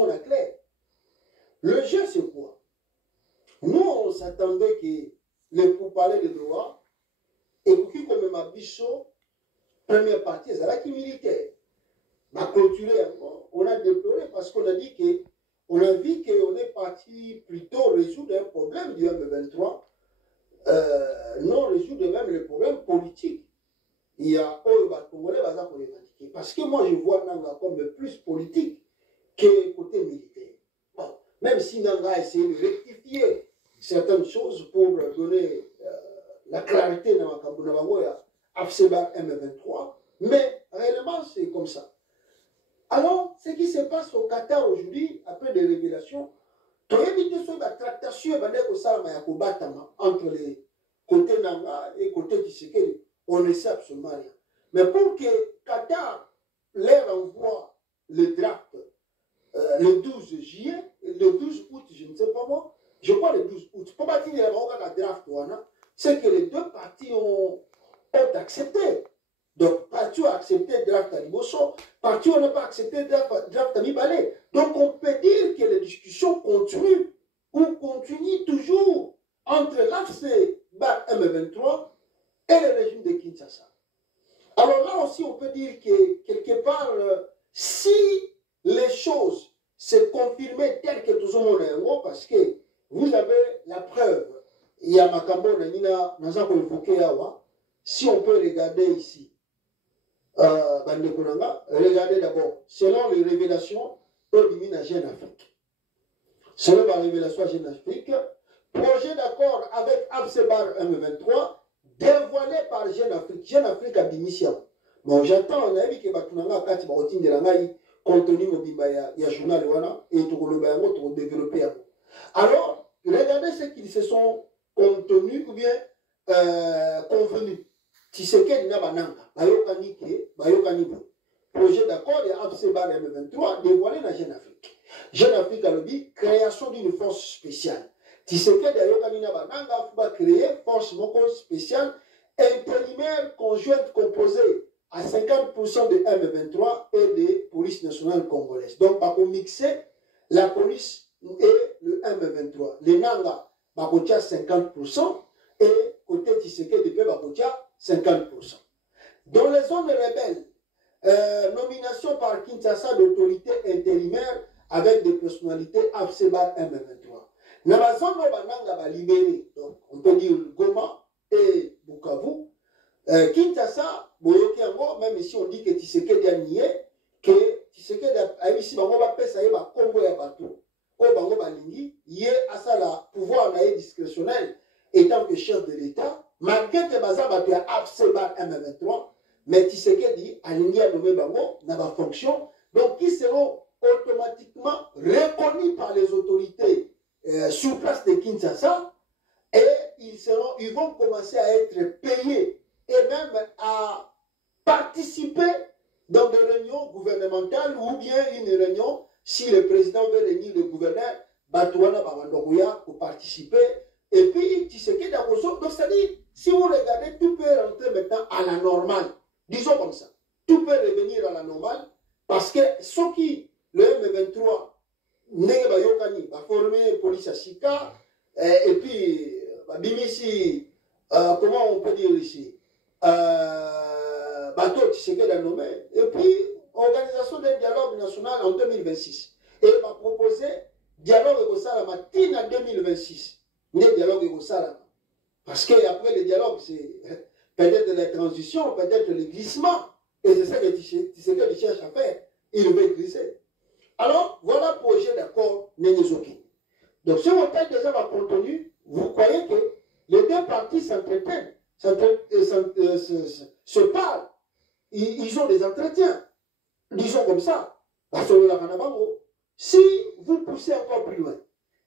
on a clair. Le jeu, c'est quoi? Nous, on s'attendait que pour parler de droit, et pour qui comme ma bichot, première partie, c'est là qui militaire. Ma clôturé encore, on a déploré parce qu'on a dit qu'on a vu qu'on est parti plutôt résoudre un problème du M23, non résoudre même le problème politique. Il y a Congolais pour les pratiquer. Parce que moi, je vois Nanga comme plus politique que côté militaire. Bon, même si Nanga a essayé de rectifier certaines choses pour donner la clarté dans la Kabunabagoya, AFSEBA M23, mais réellement, c'est comme ça. Alors, ce qui se passe au Qatar aujourd'hui, après des révélations, tu as évité la tractation entre les côtés Nanga et côté Tshisekedi. On ne sait absolument rien. Mais pour que Qatar leur envoie le draft le 12 juillet, le 12 août, je ne sais pas moi, je crois le 12 août, pour bâtir le draft, c'est que les deux parties ont accepté. Donc, parti a accepté le draft à Liboso, parti n'a pas accepté le draft à Mibale. Donc, on peut dire que les discussions continuent ou continuent toujours entre l'AFC-BAR M23 et le régime de Kinshasa. Alors là aussi, on peut dire que quelque part, si les choses se confirmaient telles que tout le monde est en haut, parce que vous avez la preuve, il y a Makambo, si on peut regarder ici, regardez d'abord, selon les révélations, à Jeune Afrique. Selon la révélation à Jeune Afrique, projet d'accord avec AFSEBAR M23, dévoilé par Jeune Afrique. Jeune Afrique a démission. Bon, j'attends, on a vu que Batunanga Kati Barotin de Langaï, contenu Mobimba, il y a journal et tout le développé. Alors, regardez ce qu'ils se sont contenus ou bien convenus. Tshisekedi na bananga, bayokani ke, bayokani bo. Projet d'accord de AFSEBAR M23 dévoilé dans Jeune Afrique. Jeune Afrique a dit création d'une force spéciale. Tshisekedi ayokani na bananga va créer force spéciale intérimaire conjointe composée à 50% de M23 et de police nationale congolaise. Donc, on mixer la police et le M23. Les Nanga, bakotia 50% et côté Tshisekedi de bakotia 50%. Dans les zones rebelles, nomination par Kinshasa d'autorités intérimaires avec des personnalités AFSEBAR M23. Dans la zone où Bananga va libérer, donc on peut dire Goma et Bukavu, Kinshasa, même si on dit que Tshisekedi a nié, que Tshisekedi a ici, on va faire ça, il va combo ya bateau. Au Bango Balingi, il y a la pouvoir discrétionnel étant que chef de l'État, malgré que Bazaba a AFSEBAR M23, mais Tshisekedi a ligne à nommer Bango dans la fonction, donc ils seront automatiquement reconnus par les autorités sur place de Kinshasa et ils vont commencer à être payés et même à participer dans des réunions gouvernementales ou bien une réunion si le président veut réunir le gouverneur, Batouana Babandogoya pour participer. Et puis, Tshisekedi a besoin. Donc, c'est-à-dire, si vous regardez, tout peut rentrer maintenant à la normale. Disons comme ça. Tout peut revenir à la normale parce que ceux qui, le M23, va former police à Sika, et puis, Bimisi, comment on peut dire ici, Bateau Tshisekedi a nommé, et puis, organisation d'un dialogue national en 2026. Et il va proposer dialogue au Salama en 2026. Le dialogue au Salama. Parce qu'après le dialogue, c'est peut-être la transition, peut-être le glissement. Et c'est ça que Tshisekedi cherche à faire. Il veut glisser. Alors, voilà le projet d'accord Nénézoki. Donc, si on fait déjà le contenu, vous croyez que les deux parties s'entretiennent, se parlent. Ils ont des entretiens. Disons comme ça. Si vous poussez encore plus loin,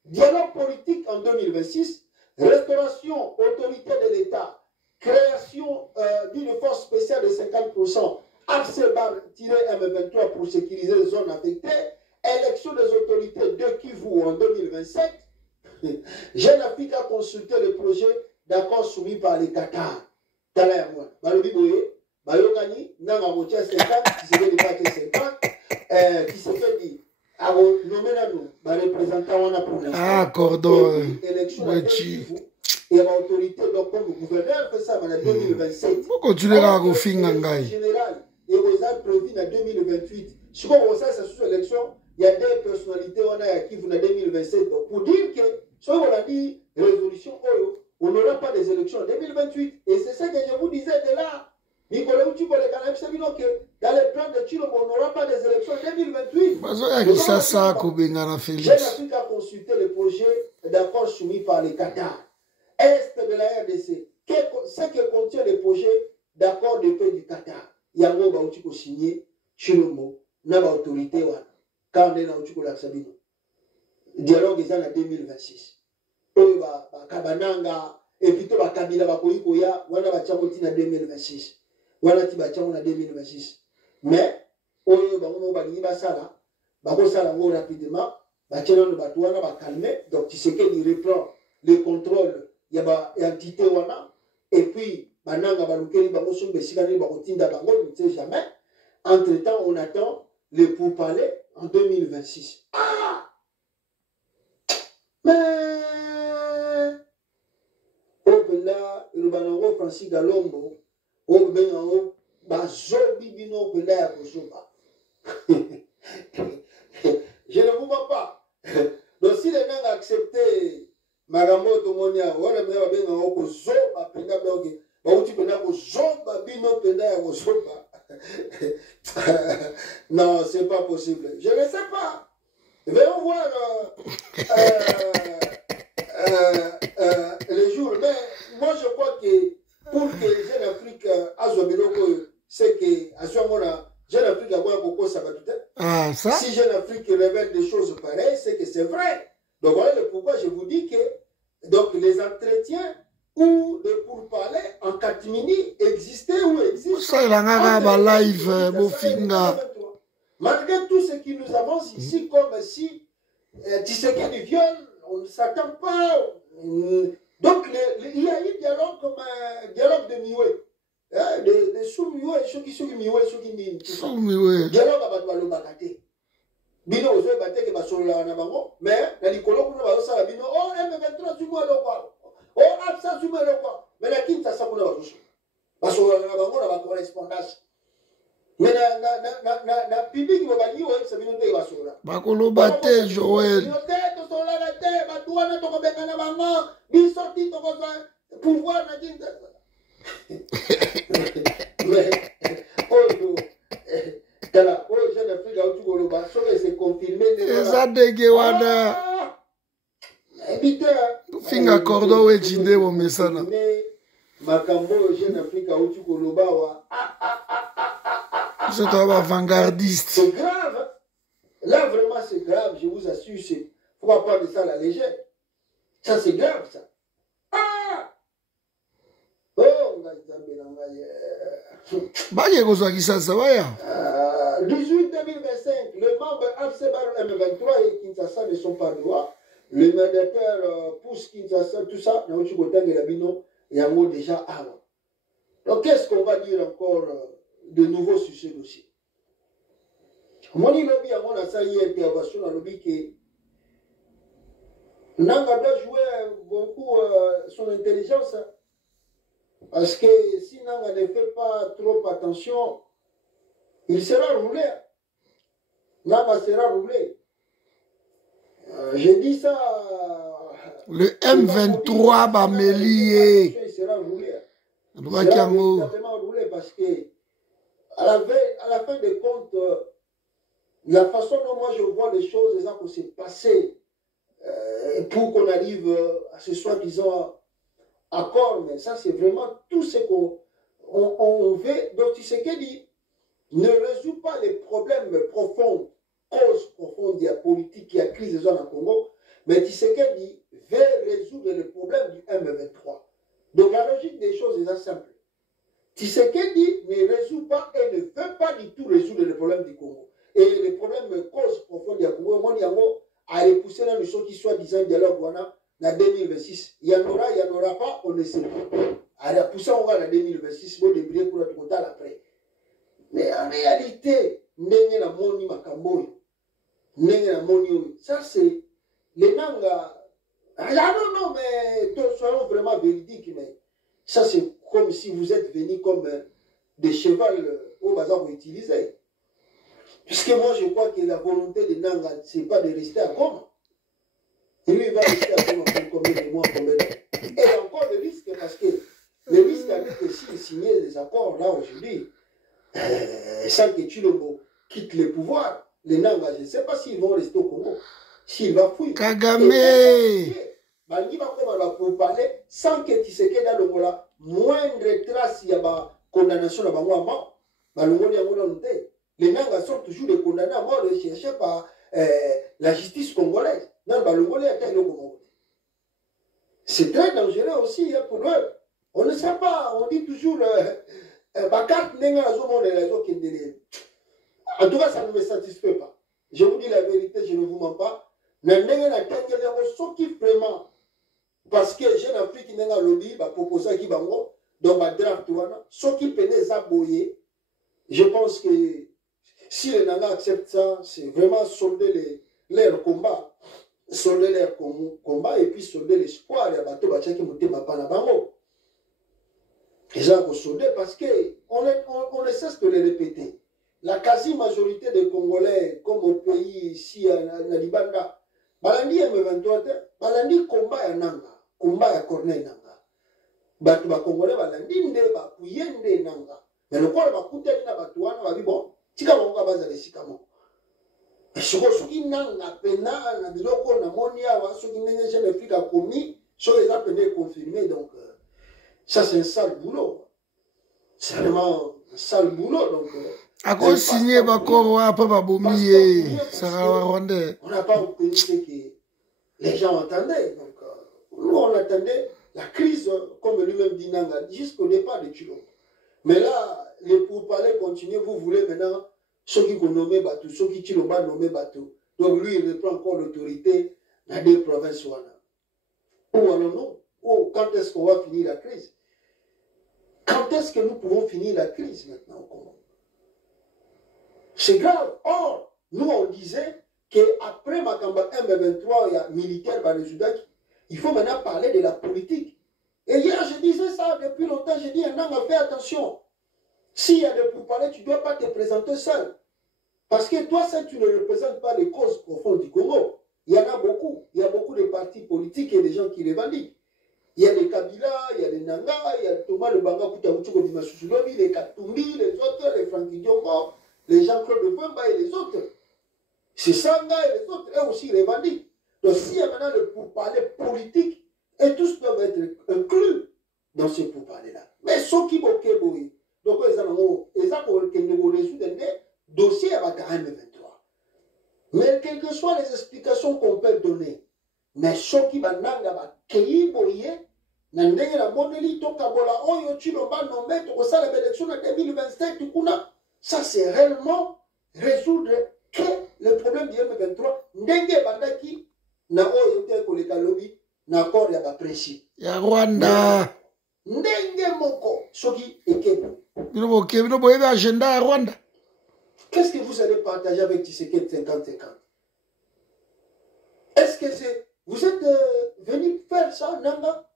dialogue politique en 2026, restauration, autorité de l'État, création d'une force spéciale de 50%, AFSEBAR-M23 pour sécuriser les zones affectées, élection des autorités de Kivu en 2027. Jeune Afrique a consulté le projet d'accord soumis par les Qatar. Bayokani, Nanga Motia 50, qui se fait 50, qui se fait dit, à Ah, cordon. Et l'autorité, donc comme le gouverneur fait ça en 2027. Pourquoi continuer à refinir en général, et vous avez prévu en 2028. Si on ça, c'est sous élection, il y a des personnalités on a qui vont en 2027. Donc pour dire que, si on a dit résolution, on n'aura pas des élections en 2028. Et c'est ça que je vous disais de là. Nicolas Outuko, les Canadiens, c'est que dans les plans de Chilo, on n'aura pas des élections en 2028. Jeune Afrique a consulté le projet d'accord soumis par les Qatar. Est de la RDC. Ce que contient le projet d'accord de paix du Qatar. Yango ba Outuko signé Chilomo, na ba autorité wana. Quand on est dans Outuko Laksabino. Dialogue est en 2026. Oyo ba Kabananga, et plutôt ba Kabila ba Koya, wana ba Tchamoti en 2026. Wana ti ba Tchamoti en 2026. Mais, oyo ba Momo ba Niba Sala, ba Sala ngo rapidement, ba Tchelon ba Touana ba calmer, donc tu sais qu'il reprend le contrôle. Il y a une entité wana, et puis, bananga balukeli bango sumbe sikani bakotinda bango, on ne sait jamais. Entre-temps, on attend le pourparler en 2026. Ah! Mais, au là, le banango Francis Galombo, au benango, bazobi bino pela ya kosoba. Je ne vous mens pas. Donc, si les gens acceptent Magamoto Monia, on a bien bien en kosoba pena bloqué. Bah, tu peux pas kosoba bino pela ya kosoba. Non, c'est pas possible. Je ne sais pas. Venons voir les jours. Mais moi, je crois que pour que Jeune Afrique c'est que à ce moment-là, Jeune Afrique a beaucoup ça. Si Jeune Afrique révèle des choses pareilles, c'est que c'est vrai. Donc voilà pourquoi je vous dis que donc, les entretiens ou les pourparlers en catimini existaient ou existent. Ça, il y a live, malgré tout ce qui nous avance ici, comme si tu sais qu'il y a du viol, on ne s'attend pas. Donc, il y a eu dialogue comme un dialogue de Miwe. De sous-Miwe, ceux qui sont Miwe, ceux qui n'y sont pas. Dialogue à Bakate. Bino ozo bateke basolola na bango mais na likolo kuna bazosala bino oh M23 zuma lokwa oh absa zuma lokwa mais na Kinshasa kuna basolola na bango na ba correspondance mais na public mo bani o ça bino te basolola bakoloba te Joël to solola te batuana to kobenga na bango bisorti to ko pouvoir na Kinshasa mais oh Voilà, oh, Jeune Afrique a tout le bas, c'est confirmé. Ça déguewana. Finga cordon et jinde au mesana. Makambo Jeune Afrique a tout le bas. C'est un avant-gardiste. C'est grave. Là, vraiment, c'est grave. Je vous assure, c'est. Faut pas prendre ça à la légère. Ça, c'est grave, ça. Ah! Oh, on a été Baye kozwa Kinshasa baya. 18-2025, les membres AFCEBAR M23 et Kinshasa ne sont pas droits. Le médiateur pousse Kinshasa, tout ça, n'a pas de labino et un mot déjà avant. Donc, qu'est-ce qu'on va dire encore de nouveau sur ce dossier? Mon lobby a mon intervention dans le lobby que Nanga doit jouer beaucoup son intelligence. Parce que si Nanga ne fait pas trop attention, il sera roulé. Nanga sera roulé. J'ai dit ça. Le M23 va m'élier. Il sera roulé. Il sera véritablement roulé parce que, à la fin des comptes, la façon dont moi je vois les choses, les actes qui s'est passé pour qu'on arrive à ce soi-disant accord, mais ça c'est vraiment tout ce qu'on veut. Donc tu sais qu'elle dit, ne résout pas les problèmes profonds, causes profondes de la politique qui a crise des zones en Congo, mais tu sais qu'elle dit, veut résoudre les problèmes du M23. Donc la logique des choses est simple. Tu sais qu'elle dit, ne résout pas et ne veut pas du tout résoudre les problèmes du Congo. Et les problèmes causes profondes du Congo, moi, il y a repousser dans le son qui soit disant dialogue wana en 2026. Il y en aura pas, on ne sait pas. À la poussée, on va en 2026, bon débrouiller pour notre total après. Mais en réalité, n'est la moni makamboy. Ça, c'est les Nanga. Ah non, mais soyons vraiment véridiques. Mais ça, c'est comme si vous êtes venus comme des chevals au bazar pour utiliser. Puisque moi, je crois que la volonté de Nanga, ce n'est pas de rester à Goma. Et lui, il va rester à Goma pour combien de mois, combien de temps. Et encore le risque, parce que le risque avec que s'il signait des accords là aujourd'hui, sans que Tshilombo quitte le pouvoir, les Nanga, je ne sais pas s'ils vont rester au Congo. S'il va fouiller. Kagame! Bangi va pour parler sans que Tshisekedi a le moindre trace, il y a une condamnation à mort. Les Nanga sont toujours des condamnés à mort recherchés par la justice congolaise. C'est très dangereux aussi pour eux. On ne sait pas, on dit toujours ma carte n'est pas en tout cas, ça ne me satisfait pas. Je vous dis la vérité, je ne vous mens pas. Ce qui vraiment, parce que Jeune Afrique n'a pas lobby, va proposer qui bango, donc ma draft, ce qui pénètre à boyer, je pense que si les Nanga acceptent ça, c'est vraiment solder leur combat. Solder leur combat et puis solder l'espoir des bateaux qui montent ma panabango. Et ça, vous solder parce qu'on ne cesse de les répéter. La quasi-majorité des Congolais, comme au pays ici, à Libanda, balandi M23, balandi combat à Nanga, combat à Corneille Nanga. Batu ba Congolais balandi nde ba puyende Nanga. Mais le corps va coûter na batuana va bon, tika bango baza de sikamo. Soki Nanga pena na biloko na monia wa soki ndenge Jeune Afrique a commis, so les a peine confirmé donc ça c'est un sale boulot. C'est vraiment un sale boulot donc à cause signé Bakoro après Baboumi Sarah Rwandais. On n'a pas obtenu ce que les gens attendaient. Donc, nous, on attendait la crise, comme lui-même dit Nanga, jusqu'au départ de Tshilombo. Mais là, les pourparlers continuent. Vous voulez maintenant ceux qui ont nommé Batou, ceux qui Tshilombo ont nommé Batou. Donc lui, il reprend encore l'autorité dans des provinces. Où allons-nous? Quand est-ce qu'on va finir la crise? Quand est-ce que nous pouvons finir la crise maintenant au Congo? C'est grave. Or, nous, on disait qu'après Makamba M23, il y a militaire, il faut maintenant parler de la politique. Et hier, je disais ça depuis longtemps. Je dis, non, mais fais attention. S'il y a des pourparlers, tu ne dois pas te présenter seul. Parce que toi, ça, tu ne représentes pas les causes profondes du Congo. Il y en a beaucoup. Il y a beaucoup de partis politiques et des gens qui revendiquent. Il y a les Kabila, il y a les Nanga, il y a Thomas le Banga Koutaouchouko Dimasusulobi, les Katumbi, les autres, les Francky Diongo, les Jean-Claude Bemba et les autres. C'est Sanga et les autres, eux aussi revendiquent. Donc s'il y a maintenant le pourparler politique, et tous doivent être inclus dans ce pourparler-là. Mais ceux qui vont kéboui, donc ils ont résoudre des dossiers avec M23. Mais quelles que soient les explications qu'on peut donner, mais ceux qui vont kéboui, Nandenge la moneli to kabola oyo Tshilombo nommé to ça l'élection en 2027 ça c'est réellement résoudre que le problème du M23 ndenge bandaki na oyo te koleka lobi na accord ya ba principe ya Rwanda ndenge moko soki ekebo bino boyeba agenda ya Rwanda. Qu'est-ce que vous allez partager avec Tshisekedi 50-50? Est-ce que c'est vous êtes venu faire ça Nanga?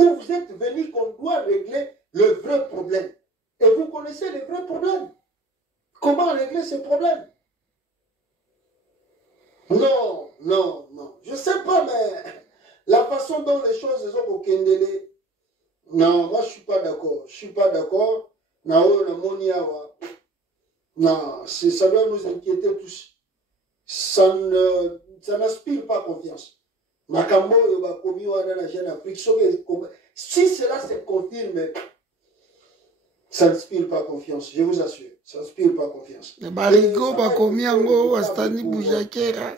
Ou vous êtes venu qu'on doit régler le vrai problème? Et vous connaissez le vrai problème. Comment régler ce problème? Non. Je ne sais pas, mais la façon dont les choses sont au Kendele, non, moi je ne suis pas d'accord. Je ne suis pas d'accord. Non, ça doit nous inquiéter tous. Ça n'inspire pas confiance. Makambo yoba komi wana na Jeune Afrique. Si cela se confirme, ça n'inspire pas confiance, je vous assure. Ça n'inspire pas confiance. Barigo bakomi yango wastani bujakera.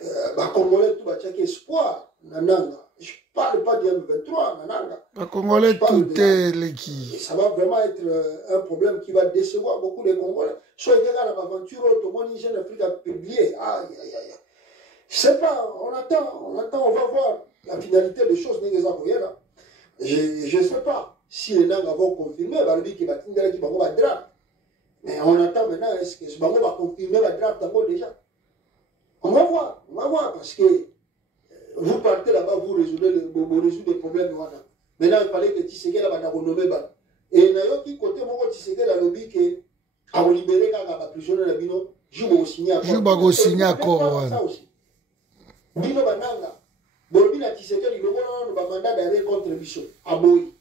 Congolais tout bachak espoir nananga. Je ne parle pas du M23 nananga. Congolais tout est l'équipe. Ça va vraiment être un problème qui va décevoir beaucoup de Congolais. Soit il y a l'aventure tout le monde Jeune Afrique a publié. Aïe. Je ne sais pas, on attend, on va voir la finalité des choses. Je ne sais pas si les Nanga vont confirmer, mais on attend maintenant, est-ce que ce Bango va confirmer la draft d'abord déjà? On On va voir, parce que vous partez là-bas, vous résoudez les problèmes. Maintenant, il fallait que Tshisekedi va renommer. Et qui côté mon Tshisekedi a lobby que a libéré les prisonniers de Bino, je vais signer accord. Je vais signer accord. Ça aussi. Bino Bananga, Borbina Tshisekedi, le mandat d'arrêt contre Bichot, à Boyi.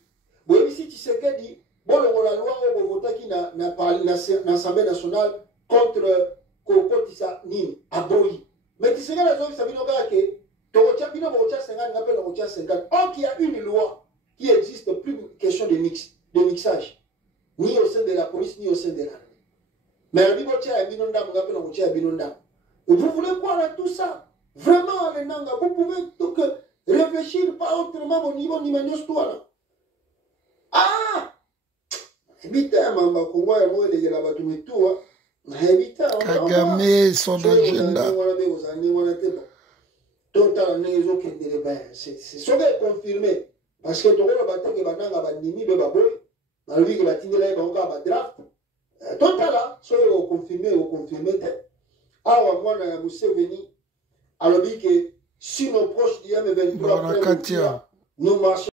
Boyi, si Tshisekedi, bon, la loi au vote qui n'a pas l'Assemblée nationale contre Kokotisa Nini, à Boyi. Mais Tshisekedi a dit que Sabino Gake, Togotia Bino Bogotia 50, appelle Bogotia 50. Or qu'il y a une loi qui existe, plus question de mixage, ni au sein de la police, ni au sein de l'armée. Mais à Bibotia et Binonda, on appelle Bogotia et Binonda. Vous voulez croire à tout ça? Vraiment, les Nanga, vous pouvez donc réfléchir pas autrement au niveau ni manios toi. Ah! Évitez, Mamba, Congo et moi, les gars, tu mets tout. Évitez, Kagame, son agenda. C'est ce qui est confirmé. Parce que tu vois, le Bananga va nimi de Baboy, dans le que va tenir là, va draft. Total là, soyez confirmé. Alors, moi, je suis venu. Alors, si nos proches du M23 nous marchons.